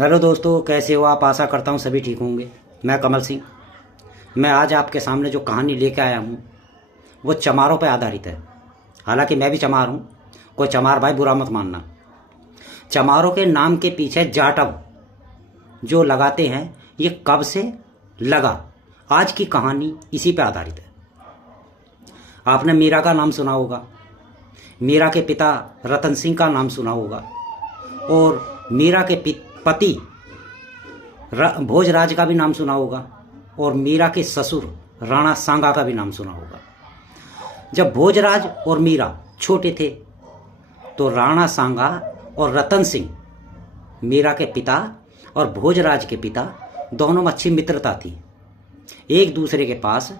Hello दोस्तों, कैसे हो आप। आशा करता हूँ सभी ठीक होंगे। मैं कमल सिंह। मैं आज आपके सामने जो कहानी लेकर आया हूँ वो चमारों पर आधारित है। हालांकि मैं भी चमार हूँ, कोई चमार भाई बुरा मत मानना। चमारों के नाम के पीछे जाटव जो लगाते हैं ये कब से लगा, आज की कहानी इसी पे आधारित है। आपने मीरा का नाम सुना होगा, मीरा के पिता रतन सिंह का नाम सुना होगा, और मीरा के पति भोजराज का भी नाम सुना होगा, और मीरा के ससुर राणा सांगा का भी नाम सुना होगा। जब भोजराज और मीरा छोटे थे तो राणा सांगा और रतन सिंह, मीरा के पिता और भोजराज के पिता, दोनों में अच्छी मित्रता थी। एक दूसरे के पास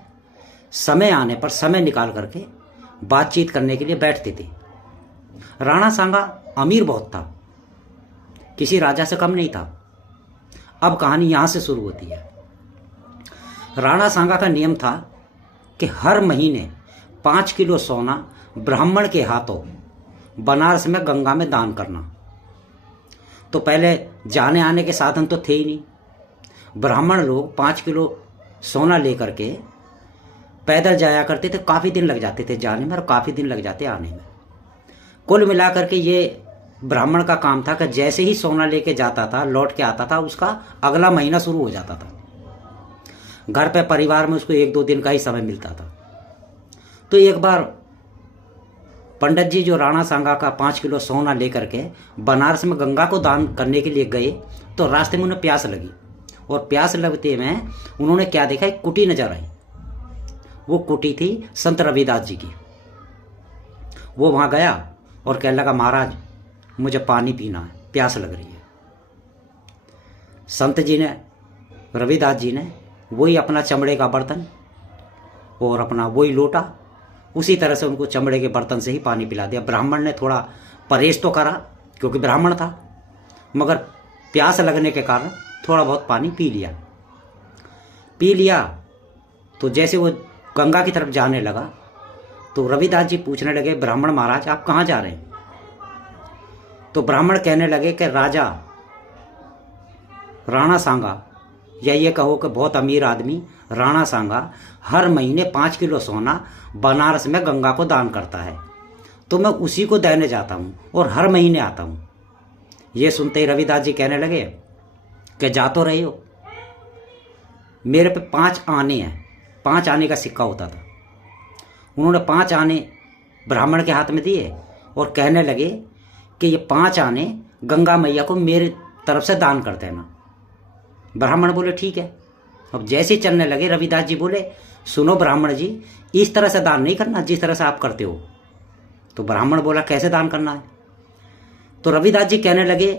समय आने पर समय निकाल करके बातचीत करने के लिए बैठते थे। राणा सांगा अमीर बहुत था, किसी राजा से कम नहीं था। अब कहानी यहां से शुरू होती है। राणा सांगा का नियम था कि हर महीने 5 किलो सोना ब्राह्मण के हाथों बनारस में गंगा में दान करना। तो पहले जाने आने के साधन तो थे ही नहीं। ब्राह्मण लोग 5 किलो सोना लेकर के पैदल जाया करते थे। काफ़ी दिन लग जाते थे जाने में और काफ़ी दिन लग जाते आने में। कुल मिलाकर के ये ब्राह्मण का काम था कि जैसे ही सोना लेके जाता था, लौट के आता था, उसका अगला महीना शुरू हो जाता था। घर पे परिवार में उसको 1-2 दिन का ही समय मिलता था। तो एक बार पंडित जी जो राणा सांगा का 5 किलो सोना लेकर के बनारस में गंगा को दान करने के लिए गए तो रास्ते में उन्हें प्यास लगी, और प्यास लगते में उन्होंने क्या देखा, एक कुटी नजर आई। वो कुटी थी संत रविदास जी की। वो वहां गया और कहने लगा, महाराज मुझे पानी पीना है, प्यास लग रही है। संत जी ने, रविदास जी ने वही अपना चमड़े का बर्तन और अपना वही लोटा, उसी तरह से उनको चमड़े के बर्तन से ही पानी पिला दिया। ब्राह्मण ने थोड़ा परहेज तो करा क्योंकि ब्राह्मण था, मगर प्यास लगने के कारण थोड़ा बहुत पानी पी लिया। तो जैसे वो गंगा की तरफ जाने लगा तो रविदास जी पूछने लगे, ब्राह्मण महाराज आप कहाँ जा रहे हैं। तो ब्राह्मण कहने लगे कि राजा राणा सांगा, या ये कहो कि बहुत अमीर आदमी राणा सांगा हर महीने 5 किलो सोना बनारस में गंगा को दान करता है, तो मैं उसी को देने जाता हूँ और हर महीने आता हूँ। ये सुनते ही रविदास जी कहने लगे कि जा तो रहे हो, मेरे पे 5 आने हैं। 5 आने का सिक्का होता था। उन्होंने 5 आने ब्राह्मण के हाथ में दिए और कहने लगे कि ये 5 आने गंगा मैया को मेरे तरफ से दान कर देना। ब्राह्मण बोले ठीक है। अब जैसे चलने लगे रविदास जी बोले, सुनो ब्राह्मण जी, इस तरह से दान नहीं करना जिस तरह से आप करते हो। तो ब्राह्मण बोला, कैसे दान करना है। तो रविदास जी कहने लगे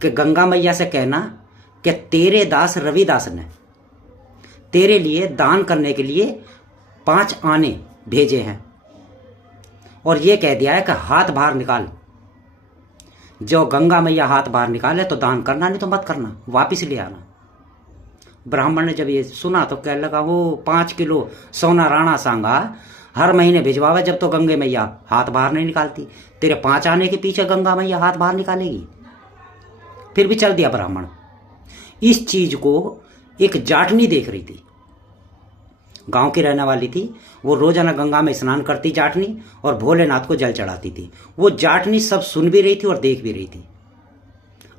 कि गंगा मैया से कहना कि तेरे दास रविदास ने तेरे लिए दान करने के लिए 5 आने भेजे हैं, और ये कह दिया है कि हाथ बाहर निकाल। जो गंगा मैया हाथ बाहर निकाले तो दान करना, नहीं तो मत करना, वापिस ले आना। ब्राह्मण ने जब ये सुना तो कहने लगा, वो 5 किलो सोना राणा सांगा हर महीने भिजवावे, जब तो गंगे मैया हाथ बाहर नहीं निकालती, तेरे 5 आने के पीछे गंगा मैया हाथ बाहर निकालेगी। फिर भी चल दिया ब्राह्मण। इस चीज को एक जाटनी देख रही थी, गांव की रहने वाली थी। वो रोजाना गंगा में स्नान करती जाटनी, और भोलेनाथ को जल चढ़ाती थी। वो जाटनी सब सुन भी रही थी और देख भी रही थी।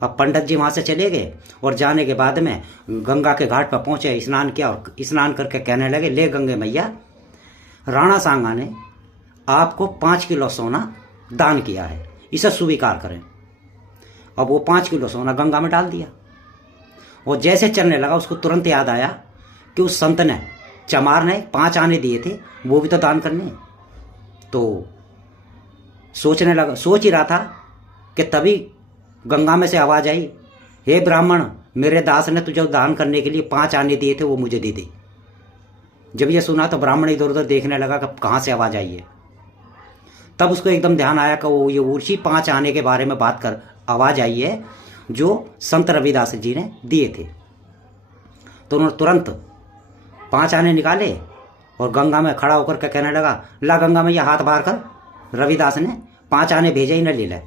अब पंडित जी वहां से चले गए और जाने के बाद में गंगा के घाट पर पहुंचे, स्नान किया, और स्नान करके कहने लगे, ले गंगे मैया, राणा सांगा ने आपको 5 किलो सोना दान किया है, इसे स्वीकार करें। अब वो 5 किलो सोना गंगा में डाल दिया। और जैसे चलने लगा उसको तुरंत याद आया कि उस संत ने, चमार ने 5 आने दिए थे, वो भी तो दान करने। तो सोच ही रहा था कि तभी गंगा में से आवाज आई, हे ब्राह्मण, मेरे दास ने तुझे दान करने के लिए 5 आने दिए थे, वो मुझे दे दे। जब ये सुना तो ब्राह्मण इधर उधर देखने लगा कि कहाँ से आवाज आई है। तब उसको एकदम ध्यान आया कि वो ये उसी 5 आने के बारे में बात कर आवाज आई है जो संत रविदास जी ने दिए थे। तो उन्होंने तुरंत 5 आने निकाले और गंगा में खड़ा होकर के कहने लगा, ला गंगा में यह हाथ बाहर कर, रविदास ने 5 आने भेजे ही न ले ले।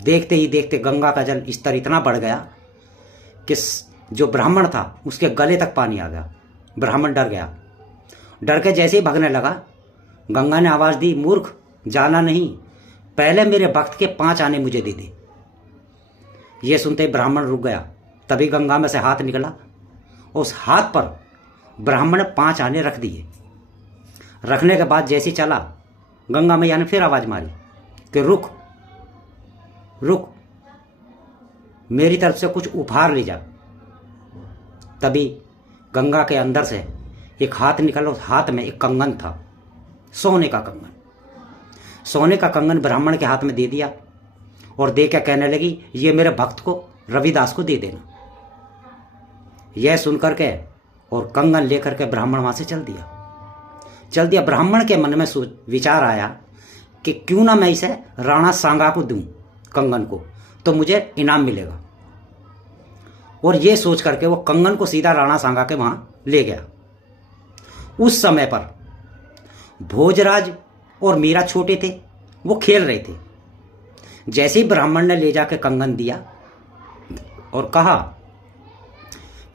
देखते ही देखते गंगा का जल स्तर इतना बढ़ गया कि जो ब्राह्मण था उसके गले तक पानी आ गया। ब्राह्मण डर गया। डर के जैसे ही भागने लगा, गंगा ने आवाज़ दी, मूर्ख, जाना नहीं, पहले मेरे भक्त के 5 आने मुझे दे दे। ये सुनते ही ब्राह्मण रुक गया। तभी गंगा में से हाथ निकला, उस हाथ पर ब्राह्मण ने 5 आने रख दिए। रखने के बाद जैसे चला, गंगा मैया ने फिर आवाज़ मारी कि रुक रुक, मेरी तरफ से कुछ उपहार ले जा। तभी गंगा के अंदर से एक हाथ निकला। उस हाथ में एक कंगन था, सोने का कंगन। सोने का कंगन ब्राह्मण के हाथ में दे दिया और दे के कहने लगी, ये मेरे भक्त को, रविदास को दे देना। यह सुन करके और कंगन लेकर के ब्राह्मण वहां से चल दिया। ब्राह्मण के मन में विचार आया कि क्यों ना मैं इसे राणा सांगा को दूं कंगन को, तो मुझे इनाम मिलेगा। और ये सोच करके वो कंगन को सीधा राणा सांगा के वहां ले गया। उस समय पर भोजराज और मीरा छोटे थे, वो खेल रहे थे। जैसे ही ब्राह्मण ने ले जाके कंगन दिया और कहा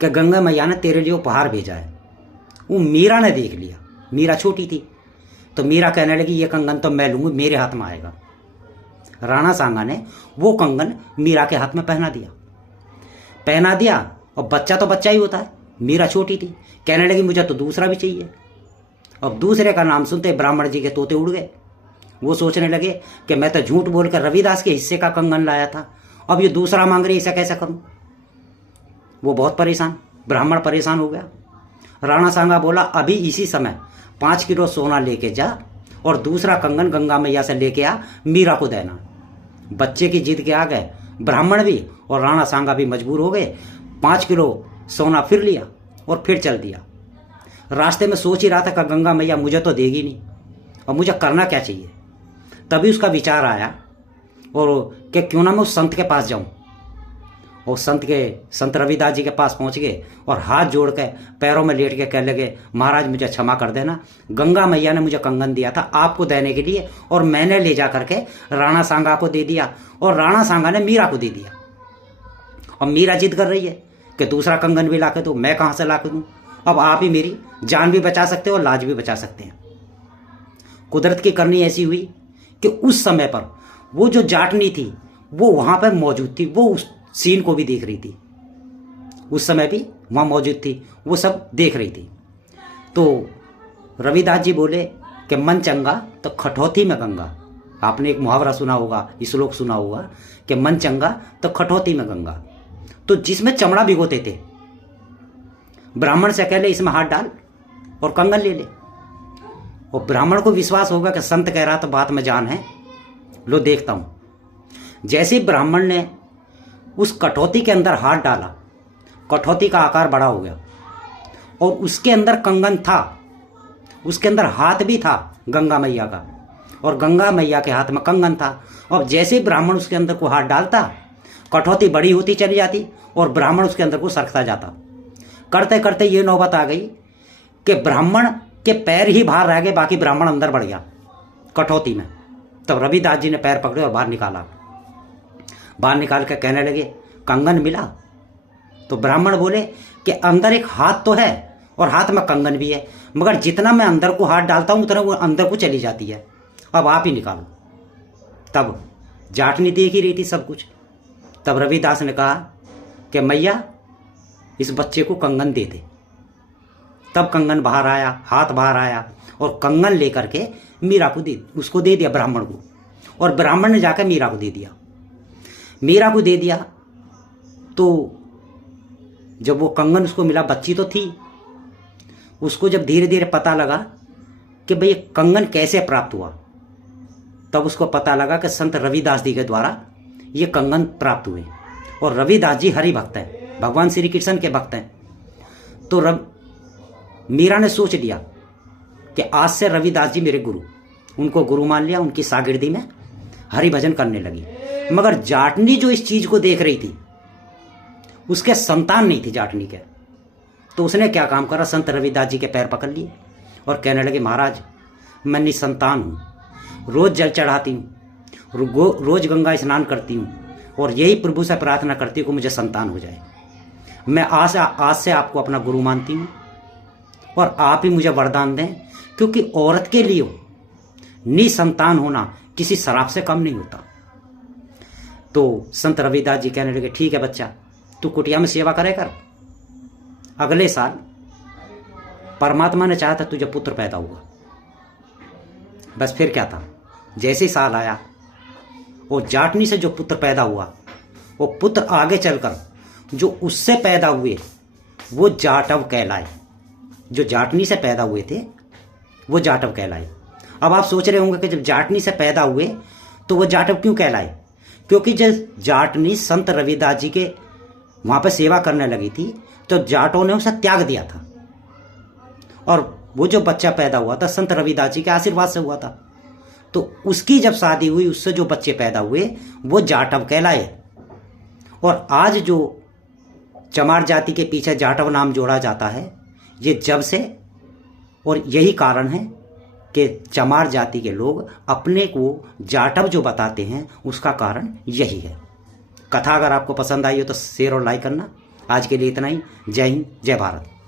कि गंगा मैया ने तेरे लिए उपहार भेजा है, वो मीरा ने देख लिया। मीरा छोटी थी, तो मीरा कहने लगी, ये कंगन तो मैं लूंगी, मेरे हाथ में आएगा। राणा सांगा ने वो कंगन मीरा के हाथ में पहना दिया। और बच्चा तो बच्चा ही होता है, मीरा छोटी थी, कहने लगी मुझे तो दूसरा भी चाहिए। अब दूसरे का नाम सुनते ब्राह्मण जी के तोते उड़ गए। वो सोचने लगे कि मैं तो झूठ बोलकर रविदास के हिस्से का कंगन लाया था, अब ये दूसरा मांग रही, इसे कैसे करूं। वो बहुत परेशान, ब्राह्मण परेशान हो गया। राणा सांगा बोला, अभी इसी समय 5 किलो सोना लेके जा और दूसरा कंगन गंगा मैया से लेके आ, मीरा को देना। बच्चे की जिद के आ गए ब्राह्मण भी और राणा सांगा भी मजबूर हो गए। 5 किलो सोना फिर लिया और फिर चल दिया। रास्ते में सोच ही रहा था कि गंगा मैया मुझे तो देगी नहीं, और मुझे करना क्या चाहिए। तभी उसका विचार आया और कि क्यों ना मैं उस संत के पास जाऊं। और संत रविदास जी के पास पहुंच गए और हाथ जोड़ के पैरों में लेट के कह लगे, महाराज मुझे क्षमा कर देना, गंगा मैया ने मुझे कंगन दिया था आपको देने के लिए, और मैंने ले जा करके राणा सांगा को दे दिया, और राणा सांगा ने मीरा को दे दिया। और मीरा जिद कर रही है कि दूसरा कंगन भी ला के दो। मैं कहाँ से ला के दूँ? अब आप ही मेरी जान भी बचा सकते हो और लाज भी बचा सकते हैं। कुदरत की करनी ऐसी हुई कि उस समय पर वो जो जाटनी थी वो वहां पर मौजूद थी। वो उस सीन को भी देख रही थी, उस समय भी वहां मौजूद थी, वो सब देख रही थी। तो रविदास जी बोले कि मन चंगा तो खटौती में गंगा। आपने एक मुहावरा सुना होगा, श्लोक सुना होगा कि मन चंगा तो खटौती में गंगा। तो जिसमें चमड़ा भिगोते थे, ब्राह्मण से कह ले इसमें हाथ डाल और कंगन ले ले। और ब्राह्मण को विश्वास होगा कि संत कह रहा तो बात में जान है, लो देखता हूं। जैसे ही ब्राह्मण ने उस कठौती के अंदर हाथ डाला, कठौती का आकार बड़ा हो गया और उसके अंदर कंगन था, उसके अंदर हाथ भी था गंगा मैया का, और गंगा मैया के हाथ में कंगन था। और जैसे ही ब्राह्मण उसके अंदर को हाथ डालता, कठौती बड़ी होती चली जाती और ब्राह्मण उसके अंदर को सरकता जाता। करते करते ये नौबत आ गई कि ब्राह्मण के पैर ही बाहर रह गए, बाकी ब्राह्मण अंदर बढ़ गया कठौती में। तब रविदास जी ने पैर पकड़े और बाहर निकाला। बाहर निकाल कर कहने लगे, कंगन मिला? तो ब्राह्मण बोले कि अंदर एक हाथ तो है और हाथ में कंगन भी है, मगर जितना मैं अंदर को हाथ डालता हूं उतना वो अंदर को चली जाती है, अब आप ही निकालो। तब जाटनी देख ही रही थी सब कुछ। तब रविदास ने कहा कि मैया इस बच्चे को कंगन दे दे। तब कंगन बाहर आया, हाथ बाहर आया और कंगन लेकर के मीरा को उसको दे दिया ब्राह्मण को, और ब्राह्मण ने जाकर मीरा को दे दिया। मीरा को दे दिया तो जब वो कंगन उसको मिला, बच्ची तो थी, उसको जब धीरे धीरे पता लगा कि भाई कंगन कैसे प्राप्त हुआ, तब उसको पता लगा कि संत रविदास जी के द्वारा ये कंगन प्राप्त हुए। और रविदास जी हरि भक्त हैं, भगवान श्री कृष्ण के भक्त हैं। तो मीरा ने सोच लिया कि आज से रविदास जी मेरे गुरु, उनको गुरु मान लिया, उनकी शागिर्दी में हरि भजन करने लगी। मगर जाटनी जो इस चीज को देख रही थी, उसके संतान नहीं थी जाटनी के, तो उसने क्या काम करा, संत रविदास जी के पैर पकड़ लिए और कहने लगे, महाराज मैं निसंतान हूं, रोज जल चढ़ाती हूं रोज गंगा स्नान करती हूँ और यही प्रभु से प्रार्थना करती हूँ कि मुझे संतान हो जाए। मैं आज से आपको अपना गुरु मानती हूँ और आप ही मुझे वरदान दें, क्योंकि औरत के लिए निसंतान होना किसी शराब से कम नहीं होता। तो संत रविदास जी कहने लगे, ठीक है बच्चा, तू कुटिया में सेवा करे कर। अगले साल परमात्मा ने चाहा था तुझे पुत्र पैदा हुआ। बस फिर क्या था, जैसे ही साल आया वो जाटनी से जो पुत्र पैदा हुआ, वो पुत्र आगे चलकर जो उससे पैदा हुए वो जाटव कहलाए। जो जाटनी से पैदा हुए थे वो जाटव कहलाए। अब आप सोच रहे होंगे कि जब जाटनी से पैदा हुए तो वो जाटव क्यों कहलाए? क्योंकि जब जाटनी संत रविदास जी के वहाँ पर सेवा करने लगी थी तो जाटों ने उसे त्याग दिया था, और वो जो बच्चा पैदा हुआ था संत रविदास जी के आशीर्वाद से हुआ था। तो उसकी जब शादी हुई, उससे जो बच्चे पैदा हुए वो जाटव कहलाए। और आज जो चमार जाति के पीछे जाटव नाम जोड़ा जाता है, ये जब से, और यही कारण है कि चमार जाति के लोग अपने को जाटव जो बताते हैं, उसका कारण यही है। कथा अगर आपको पसंद आई हो तो शेयर और लाइक करना। आज के लिए इतना ही। जय हिंद, जय भारत।